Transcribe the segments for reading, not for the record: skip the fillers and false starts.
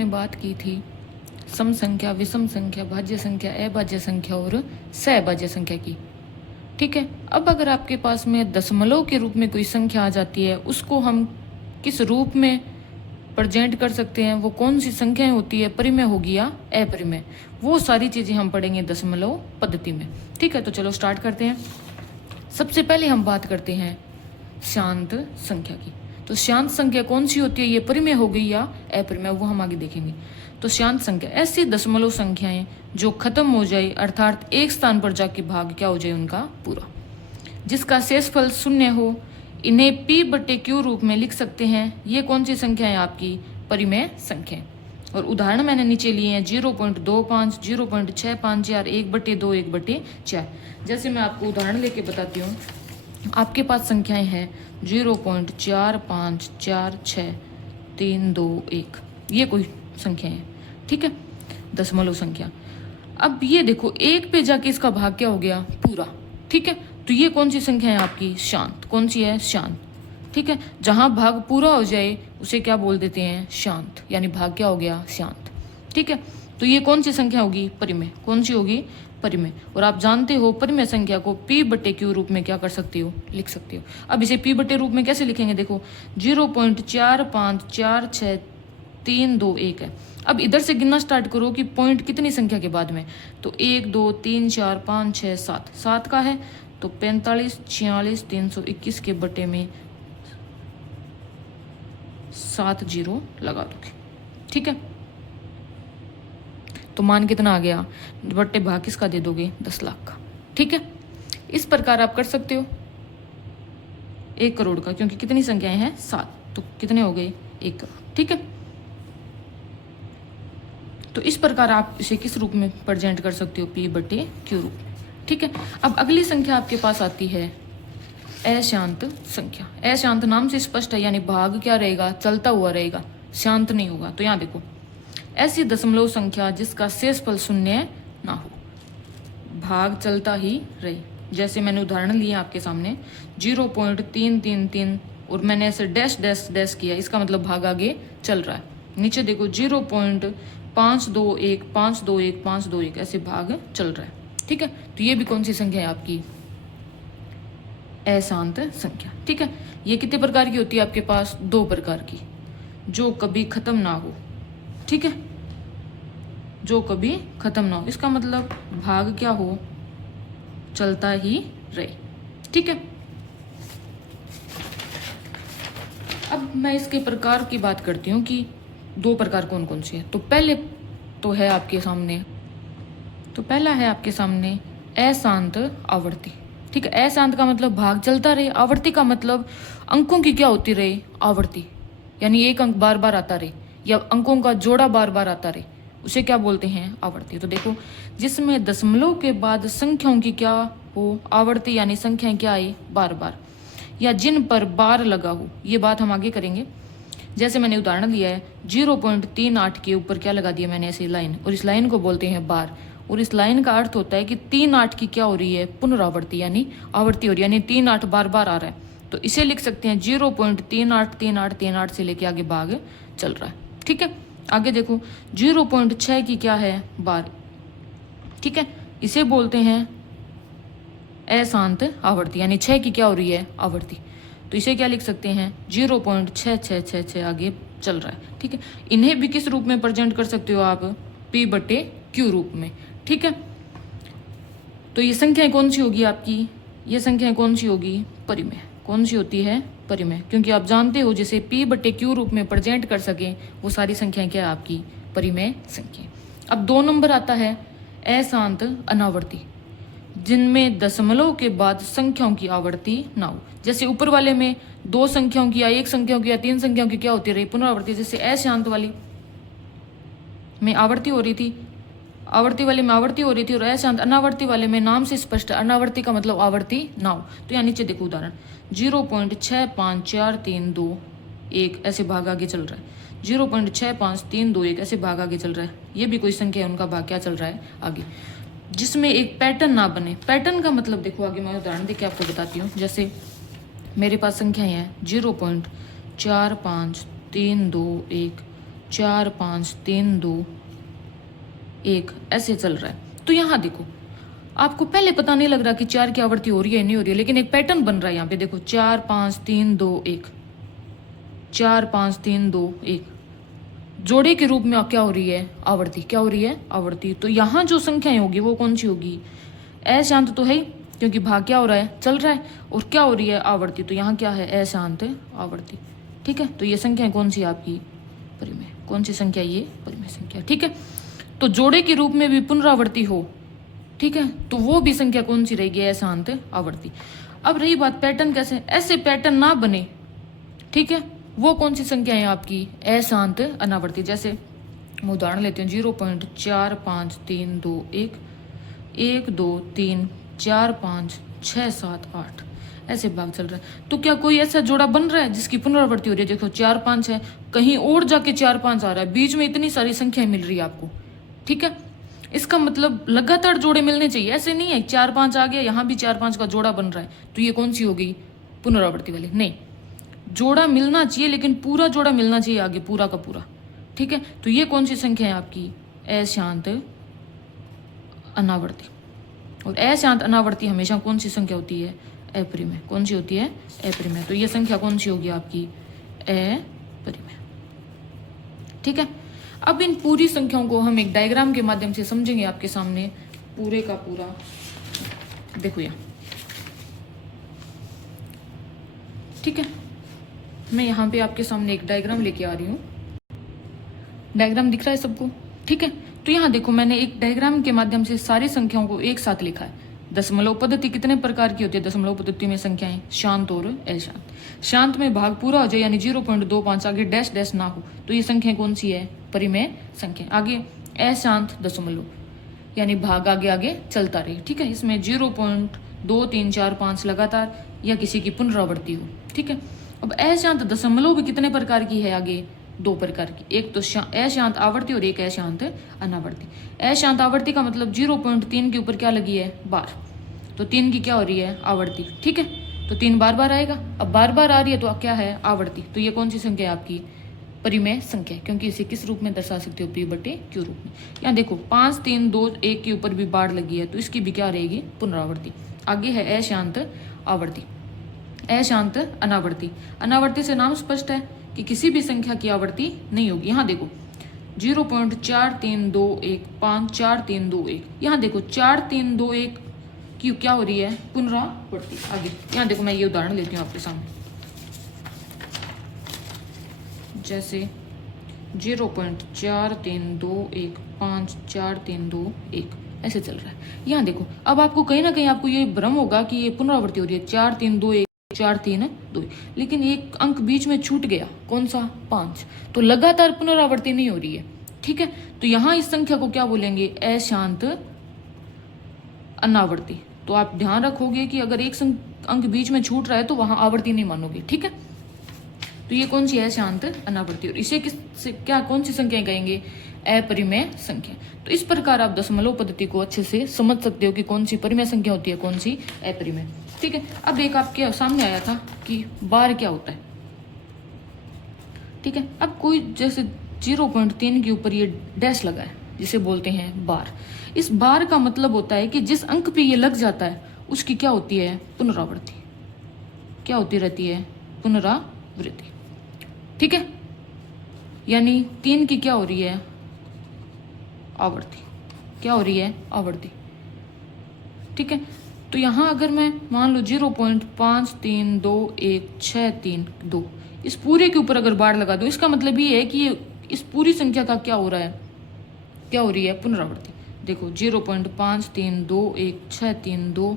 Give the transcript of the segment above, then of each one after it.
हमने बात की थी सम संख्या, विषम संख्या, भाज्य संख्या, अभाज्य संख्या और सहभाज्य संख्या की। ठीक है, अब अगर आपके पास में दशमलव के रूप में कोई संख्या आ जाती है, उसको हम किस रूप में प्रेजेंट कर सकते हैं, वो कौन सी संख्याएं होती है, परिमेय होगी या अपरिमेय, वो सारी चीजें हम पढ़ेंगे दशमलव पद्धति में। ठीक है, तो चलो स्टार्ट करते हैं। सबसे पहले हम बात करते हैं शांत संख्या की। तो शांत संख्या कौन सी होती है, ये परिमेय हो गई या अपरिमेय, वो हम आगे देखेंगे। तो शांत संख्या ऐसी दशमलव संख्याएं जो खत्म हो जाए, अर्थात एक स्थान पर जाके भाग क्या हो जाए उनका पूरा, जिसका शेषफल शून्य हो, इन्हें p बटे q रूप में लिख सकते हैं। ये कौन सी संख्या है आपकी, परिमेय संख्या। और उदाहरण मैंने नीचे लिए हैं 0.25, 0.654, 1/2, 1/4। जैसे मैं आपको उदाहरण लेके बताती हूँ। आपके पास संख्याएं हैं 0.454632 ये कोई संख्या है। ठीक है, दशमलव संख्या। अब ये देखो, एक पे जाके इसका भाग क्या हो गया, पूरा। ठीक है, तो ये कौन सी संख्या है आपकी, शांत। कौन सी है, शांत। ठीक है, जहां भाग पूरा हो जाए उसे क्या बोल देते हैं, शांत, यानी भाग क्या हो गया, शांत। ठीक है, तो ये कौन सी संख्या होगी, परिमेय। कौन सी होगी, परिमेय। और आप जानते हो परिमेय संख्या को p बटे q रूप में क्या कर सकते हो, लिख सकते हो। अब इसे p बटे रूप में कैसे लिखेंगे, देखो 0.4546321 है। अब इधर से गिनना स्टार्ट करो कि पॉइंट कितनी संख्या के बाद में, तो 1 2 3 4 5 6 7 7 का है, तो 45 46 321 के बटे में 7 जीरो लगा दोगे। ठीक है, तो मान कितना आ गया, बट्टे भाग किसका दे दोगे, 10 लाख का। ठीक है, इस प्रकार आप कर सकते हो 1 करोड़ का, क्योंकि कितनी संख्याएं हैं, 7, तो कितने हो गए, 1 करोड़। ठीक है, तो इस प्रकार आप इसे किस रूप में प्रेजेंट कर सकते हो, p बटे q रूप में। ठीक है, अब अगली संख्या आपके पास आती है अशांत संख्या। अशांत नाम से स्पष्ट है, यानी भाग क्या रहेगा, चलता हुआ रहेगा, शांत नहीं होगा। तो यहाँ देखो, ऐसी दशमलव संख्या जिसका शेषफल शून्य ना हो, भाग चलता ही रहे। जैसे मैंने उदाहरण लिए आपके सामने 0.333 और मैंने ऐसे डैश डैश डैश किया, इसका मतलब भाग आगे चल रहा है। नीचे देखो 0.521 521 521 ऐसे भाग चल रहा है। ठीक है, तो ये भी कौन सी संख्या है आपकी, अशांत संख्या। ठीक है, ये कितने प्रकार की होती है आपके पास, 2 प्रकार की, जो कभी खत्म ना हो। ठीक है, जो कभी खत्म ना हो, इसका मतलब भाग क्या हो, चलता ही रहे। ठीक है, अब मैं इसके प्रकार की बात करती हूँ कि 2 प्रकार कौन कौन से हैं। तो पहले तो है आपके सामने, तो पहला है आपके सामने अशांत आवर्ती। ठीक है, अशांत का मतलब भाग चलता रहे, आवर्ती का मतलब अंकों की क्या होती रहे, आवर्ती, यानी एक अंक बार बार आता रहे या अंकों का जोड़ा बार बार आता रहे, उसे क्या बोलते हैं, आवर्ती। तो देखो, जिसमें दशमलव के बाद संख्याओं की क्या हो, आवर्ती, यानी संख्याएं क्या आए, बार बार, या जिन पर बार लगा हो। ये बात हम आगे करेंगे। जैसे मैंने उदाहरण दिया है 0.38 के ऊपर क्या लगा दिया मैंने, ऐसे लाइन, और इस लाइन को बोलते हैं बार। और इस लाइन का अर्थ होता है कि 3/8 की क्या हो रही है, पुनरावर्ती, यानी आवर्ती हो रही है, यानी 3/8 बार बार आ रहा है। तो इसे लिख सकते हैं 0.383838 से लेके आगे भाग चल रहा है। ठीक है, आगे देखो 0.6 की क्या है, बार। ठीक है, इसे बोलते हैं अशांत आवर्ती, यानी 6 की क्या हो रही है, आवर्ती। तो इसे क्या लिख सकते हैं, 0.6666 आगे चल रहा है। ठीक है, इन्हें भी किस रूप में प्रेजेंट कर सकते हो आप, p बटे q रूप में। ठीक है, तो ये संख्याएं कौन सी होगी आपकी, ये संख्याएं कौन सी होगी, परिमेय। कौन सी होती है, परिमेय, क्योंकि आप जानते हो जिसे p बटे q रूप में प्रेजेंट कर सके वो सारी संख्याएं क्या है आपकी, परिमेय संख्या। अब 2 नंबर आता है अशांत अनावर्ती, जिनमें दशमलव के बाद संख्याओं की आवर्ती ना हो। जैसे ऊपर वाले में 2 संख्याओं की या 1 संख्याओं की या 3 संख्याओं की क्या होती रही, पुनरावर्ती। जैसे अशांत वाली में आवर्ती हो रही थी, आवर्ती वाले में आवर्ती हो रही थी, और अशांत अनावर्ती वाले में नाम से स्पष्ट है, अनावर्ती का मतलब आवर्ती ना हो। तो यहाँ नीचे देखो उदाहरण 0.65331 ऐसे भाग आगे चल रहा है, 0.65321 ऐसे भाग आगे चल रहा है। ये भी कोई संख्या है, उनका भाग क्या चल रहा है आगे, जिसमें एक पैटर्न ना बने। पैटर्न का मतलब देखो, आगे मैं उदाहरण देके आपको बताती हूँ। जैसे मेरे पास संख्याएं हैं 0.45321 4 5 3 2 1 ऐसे चल रहा है। तो यहाँ देखो आपको पहले पता नहीं लग रहा कि 4 की आवृत्ति हो रही है नहीं हो रही है, लेकिन एक पैटर्न बन रहा है यहाँ पे देखो 4 5 3 2 1, 4 5 3 2 1 जोड़े के रूप में क्या हो रही है आवृत्ति, क्या हो रही है आवृत्ति। तो यहाँ जो संख्याएं होगी वो कौन सी होगी, अशांत तो है ही क्योंकि भाग क्या हो रहा है चल रहा है, और क्या हो रही है आवृत्ति, तो यहाँ क्या है अशांत आवृत्ति। ठीक है, तो ये संख्या कौन सी आपकी परिमेय, कौन सी संख्या ये परिमेय संख्या। ठीक है, तो जोड़े के रूप में भी पुनरावृत्ति हो, ठीक है, तो वो भी संख्या कौन सी रहेगी अशांत आवर्ती। अब रही बात पैटर्न कैसे, ऐसे पैटर्न ना बने, ठीक है, वो कौन सी संख्या है आपकी अशांत अनावर्ती। जैसे मैं उदाहरण लेती हूँ 0.4532 1 2 3 4 5 6 7 8 ऐसे भाग चल रहा है। तो क्या कोई ऐसा जोड़ा बन रहा है जिसकी पुनरावृत्ति हो रही है, देखो 4 5 है, कहीं और जाके 4 5 आ रहा है, बीच में इतनी सारी संख्याएं मिल रही है आपको। ठीक है, इसका मतलब लगातार जोड़े मिलने चाहिए, ऐसे नहीं है 4 5 आ गया यहाँ भी 4 5 का जोड़ा बन रहा है तो ये कौन सी हो गई पुनरावृत्ति वाली, नहीं, जोड़ा मिलना चाहिए लेकिन पूरा जोड़ा मिलना चाहिए आगे पूरा का पूरा। ठीक है, तो ये कौन सी संख्या है आपकी अशांत अनावर्ती। और अशांत अनावर्ती हमेशा कौन सी संख्या होती है अपरिमेय, कौन सी होती है अपरिमेय। तो ये संख्या कौन सी होगी आपकी अपरिमेय। ठीक है, अब इन पूरी संख्याओं को हम एक डायग्राम के माध्यम से समझेंगे आपके सामने पूरे का पूरा। देखो यहाँ, ठीक है, मैं यहाँ पे आपके सामने एक डायग्राम लेके आ रही हूँ। डायग्राम दिख रहा है सबको, ठीक है। तो यहाँ देखो मैंने एक डायग्राम के माध्यम से सारी संख्याओं को एक साथ लिखा है। दशमलव पद्धति कितने प्रकार की होती है, दशमलव पद्धति में संख्याएं शांत और अशांत। शांत में भाग पूरा हो जाए यानी 0.25 आगे डैश डैश ना हो तो ये संख्या कौन सी है परिमेय संख्या। आगे अशांत दशमलव यानी भाग आगे आगे चलता रहे। ठीक है, इसमें 0.2 3 4 5 लगातार या किसी की पुनरावृत्ति हो। ठीक है, अब अशांत दशमलव भी कितने प्रकार की है, आगे 2 प्रकार की, एक तो अशांत आवर्ती और एक अशांत अनावर्ती। अशांत आवर्ती का मतलब 0.3 के ऊपर क्या लगी है बार, तो 3 की क्या हो रही है आवर्ती। ठीक है, तो 3 बार बार आएगा, अब बार बार आ रही है तो क्या है आवर्ती। तो ये कौन सी संख्या है आपकी परिमेय संख्या, क्योंकि इसे किस रूप में दर्शा सकते हो P/Q रूप में। यहाँ देखो 5 3 2 1 के ऊपर भी बार लगी है तो इसकी भी क्या रहेगी पुनरावृत्ति। आगे है अशांत आवर्ती, अशांत अनावर्ती। अनावर्ती से नाम स्पष्ट है कि किसी भी संख्या की आवर्ती नहीं होगी। यहाँ देखो 0.4321 5 4 3 2 1, यहाँ देखो 4 3 2 1 की क्या हो रही है पुनरावृत्ति। आगे यहाँ देखो मैं ये उदाहरण लेती हूँ आपके सामने, जैसे 0.4321 5 4 3 2 1 ऐसे चल रहा है। यहाँ देखो अब आपको कहीं ना कहीं आपको ये भ्रम होगा कि ये पुनरावृत्ति हो रही है 4 3 2 1 4 3 2, लेकिन एक अंक बीच में छूट गया, कौन सा 5, तो लगातार पुनरावृत्ति नहीं हो रही है। ठीक है, तो यहाँ इस संख्या को क्या बोलेंगे अशांत अनावर्ती। तो आप ध्यान रखोगे कि अगर एक अंक बीच में छूट रहा है तो वहां आवर्ती नहीं मानोगे। ठीक है, तो ये कौन सी है शांत अनावर्ती, और इसे क्या कौन सी संख्या कहेंगे अपरिमेय संख्या। तो इस प्रकार आप दशमलव पद्धति को अच्छे से समझ सकते हो कि कौन सी परिमेय संख्या होती है कौन सी अपरिमेय। ठीक है, अब एक आपके सामने आया था कि बार क्या होता है। ठीक है, अब कोई जैसे 0.3 के ऊपर ये डैश लगा है जिसे बोलते हैं बार। इस बार का मतलब होता है कि जिस अंक पे ये लग जाता है उसकी क्या होती है पुनरावृत्ति, क्या होती रहती है पुनरावृत्ति। ठीक है, यानी 3 की क्या हो रही है आवर्ती, क्या हो रही है आवर्ती। ठीक है, तो यहाँ अगर मैं मान लो 0.532163 इस पूरे के ऊपर अगर बार लगा दूं, इसका मतलब ये है कि इस पूरी संख्या का क्या हो रहा है, क्या हो रही है पुनरावृत्ति। देखो 0.532163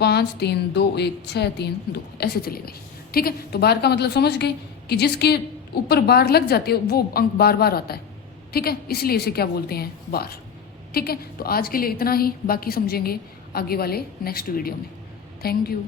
532163 ऐसे चलेगा। ठीक है, तो बार का मतलब समझ गए कि जिसके ऊपर बार लग जाती है वो अंक बार बार आता है। ठीक है, इसलिए इसे क्या बोलते हैं बार। ठीक है, तो आज के लिए इतना ही, बाकी समझेंगे आगे वाले नेक्स्ट वीडियो में। Thank you.